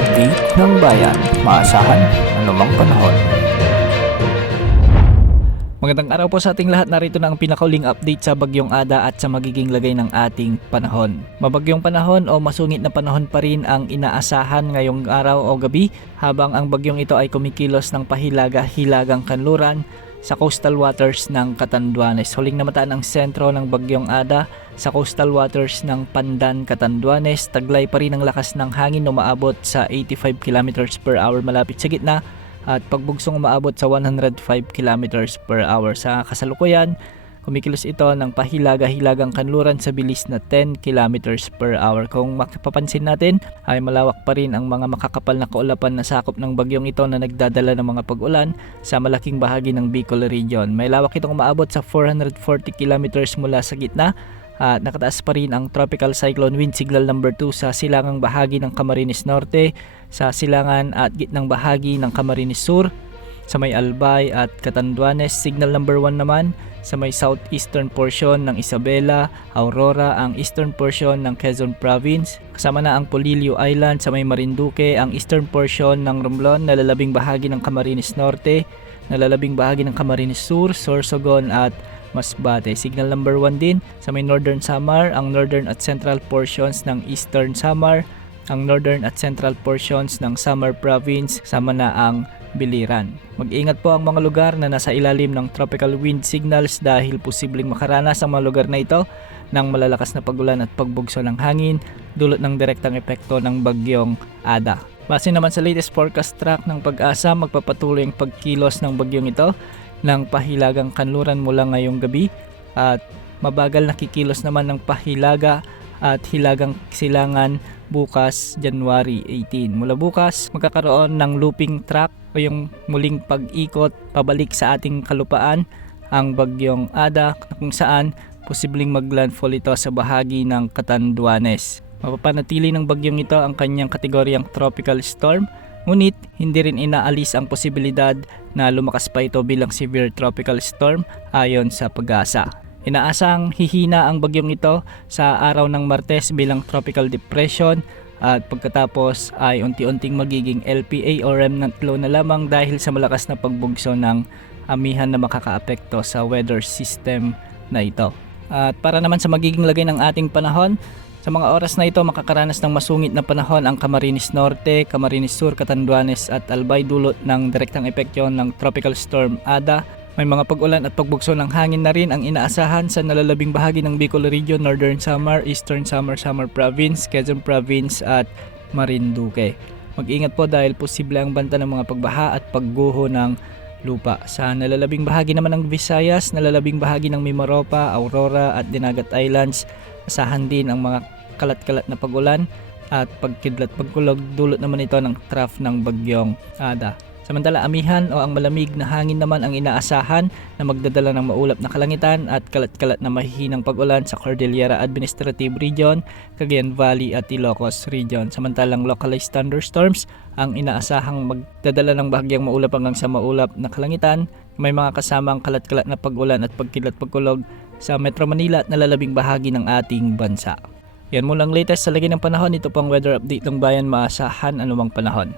update ng bayan, maasahan anumang panahon. Magandang araw po sa ating lahat. Narito na ang pinakauling update sa Bagyong Ada at sa magiging lagay ng ating panahon. Mabagyong panahon o masungit na panahon pa rin ang inaasahan ngayong araw o gabi habang ang bagyong ito ay kumikilos ng pahilaga-hilagang kanluran sa coastal waters ng Catanduanes. Huling namataan ang sentro ng Bagyong Ada sa coastal waters ng Pandan, Catanduanes. Taglay pa rin ang lakas ng hangin na umaabot sa 85 km per hour malapit sa gitna at pagbugsong umaabot sa 105 km per hour. Sa kasalukuyan, kumikilos ito ng pahilaga-hilagang kanluran sa bilis na 10 km per hour. Kung mapapansin natin ay malawak pa rin ang mga makakapal na kaulapan na sakop ng bagyong ito na nagdadala ng mga pag-ulan sa malaking bahagi ng Bicol region. May lawak itong umaabot sa 440 km mula sa gitna at nakataas pa rin ang Tropical Cyclone Wind Signal number 2 sa silangang bahagi ng Camarines Norte, sa silangan at gitnang bahagi ng Camarines Sur, sa may Albay at Catanduanes. Signal number 1 naman sa may southeastern portion ng Isabela, Aurora, ang eastern portion ng Quezon Province. Kasama na ang Polillo Island sa may Marinduque, ang eastern portion ng Romblon, nalalabing bahagi ng Camarines Norte, nalalabing bahagi ng Camarines Sur, Sorsogon at Masbate. Signal number 1 din sa may Northern Samar, ang northern at central portions ng Eastern Samar, ang northern at central portions ng Samar Province, sama na ang Biliran. Mag-ingat po ang mga lugar na nasa ilalim ng tropical wind signals dahil posibleng makaranas ang mga lugar na ito ng malalakas na pagulan at pagbugso ng hangin dulot ng direktang epekto ng Bagyong Ada. Base naman sa latest forecast track ng Pag-asa, magpapatuloy ang pagkilos ng bagyong ito ng pahilagang kanluran mula ngayong gabi at mabagal na kikilos naman ng pahilaga at hilagang silangan bukas January 18. Mula bukas magkakaroon ng looping track o yung muling pag-ikot pabalik sa ating kalupaan ang Bagyong Ada kung saan posibleng maglandfall ito sa bahagi ng Catanduanes. Mapapanatili ng bagyong ito ang kanyang kategoryang tropical storm, ngunit hindi rin inaalis ang posibilidad na lumakas pa ito bilang severe tropical storm ayon sa Pag-asa. Inaasang hihina ang bagyong ito sa araw ng Martes bilang tropical depression at pagkatapos ay unti-unting magiging LPA o remnant low na lamang dahil sa malakas na pagbugso ng amihan na makakaapekto sa weather system na ito. At para naman sa magiging lagay ng ating panahon, sa mga oras na ito makakaranas ng masungit na panahon ang Camarines Norte, Camarines Sur, Catanduanes at Albay dulot ng direktang epekto ng Tropical Storm Ada. May mga pag-ulan at pagbugso ng hangin na rin ang inaasahan sa nalalabing bahagi ng Bicol Region, Northern Samar, Eastern Samar, Samar Province, Quezon Province at Marinduque. Mag-ingat po dahil posible ang banta ng mga pagbaha at pagguho ng lupa. Sa nalalabing bahagi naman ng Visayas, nalalabing bahagi ng Mimaropa, Aurora at Dinagat Islands, asahan din ang mga kalat-kalat na pag-ulan at pagkidlat pagkulog dulot naman ito ng trough ng Bagyong Ada. Samantala amihan o ang malamig na hangin naman ang inaasahan na magdadala ng maulap na kalangitan at kalat-kalat na mahihinang pag-ulan sa Cordillera Administrative Region, Cagayan Valley at Ilocos Region. Samantalang localized thunderstorms ang inaasahang magdadala ng bahagyang maulap hanggang sa maulap na kalangitan. May mga kasamang kalat-kalat na pag-ulan at pagkidlat pagkulog sa Metro Manila at nalalabing bahagi ng ating bansa. Yan muna ang latest sa lagay ng panahon. Ito pang weather update ng bayan, maasahan anumang panahon.